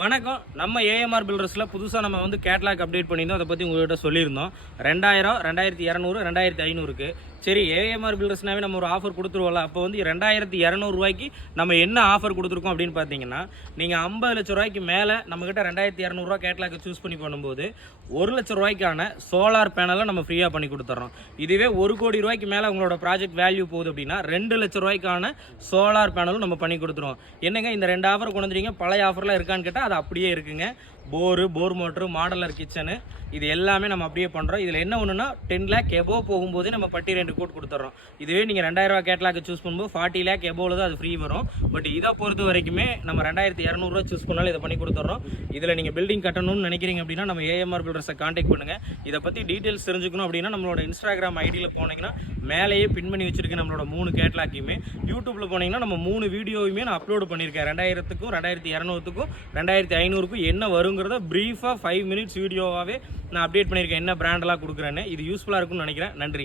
வணக்கம். நம்ம ஏஎம்ஆர் பில்டர்ஸில் புதுசாக நம்ம வந்து கேட்லாக் அப்டேட் பண்ணியிருந்தோம். அதை பற்றி உங்கள்கிட்ட சொல்லியிருந்தோம். 2000, 2200, 2500க்கு. சரி, ஏஎம்ஆர் பில்டர்ஸ்னாவே நம்ம ஒரு ஆஃபர் கொடுத்துருவோம்ல. அப்போ வந்து 2200 ரூபாய்க்கு நம்ம என்ன ஆஃபர் கொடுத்துருக்கோம் அப்படின்னு பார்த்தீங்கன்னா, நீங்கள் 50 லட்ச ரூபாய்க்கு மேலே நம்மக்கிட்ட 2200 ரூபா கேட்லாக்கை சூஸ் பண்ணி பண்ணும்போது 1 லட்ச ரூபாய்க்கான சோலார் பேனலை நம்ம ஃப்ரீயாக பண்ணி கொடுத்துட்றோம். இதுவே 1 கோடி ரூபாய்க்கு மேலே உங்களோட ப்ராஜெக்ட் வேல்யூ போகுது அப்படின்னா 2 லட்ச ரூபாய்க்கான சோலார் பேனலும் நம்ம பண்ணி கொடுத்துருவோம். என்னங்க இந்த 2 ஆஃபர் கொண்டு வந்துறீங்க, பழைய ஆஃபர்லாம் இருக்கான்னு கேட்டால் அது அப்படியே இருக்குங்க. போர் மோட்ரு, மாடலர் கிச்சனு, இது எல்லாமே நம்ம அப்படியே பண்ணுறோம். இதில் என்ன ஒன்றுனா 10 லேக் எபோவ் போகும்போதே நம்ம பட்டி 2 கோட் கொடுத்துட்றோம். இதுவே நீங்கள் 2000 ரூபா கேட்லாக் சூஸ் பண்ணும்போது 40 லேக் எபோவில் தான் அது ஃப்ரீ வரும். பட் இதை பொறுத்த வரைக்குமே நம்ம 2200 ரூபா சூஸ் பண்ணாலும் இதை பண்ணி கொடுத்துட்றோம். இதில் நீங்கள் பில்டிங் கட்டணும்னு நினைக்கிறீங்க அப்படின்னா நம்ம ஏஎம்ஆர் பில்டர்ஸை கான்டாக்ட் பண்ணுங்கள். இதை பற்றி டீட்டெயில்ஸ் தெரிஞ்சுக்கணும் அப்படின்னா நம்மளோட இன்ஸ்டாகிராம் ஐடியில் போனீங்கன்னா மேலேயே பின் பண்ணி வச்சிருக்கேன் நம்மளோட 3 கேட்லாக்கையுமே. யூடியூப்பில் போனீங்கன்னா நம்ம 3 வீடியோவுமே நான் அப்லோட் பண்ணியிருக்கேன். 2000க்கும் 2200க்கும் 2500க்கும் என்ன வருங்கிறத ப்ரீஃபாக 5 மினிட்ஸ் வீடியோவாகவே நான் அப்டேட் பண்ணியிருக்கேன், என்ன பிராண்டெல்லாம் கொடுக்குறேன்னு. இது யூஸ்ஃபுல்லாக இருக்கும்னு நினைக்கிறேன். நன்றி.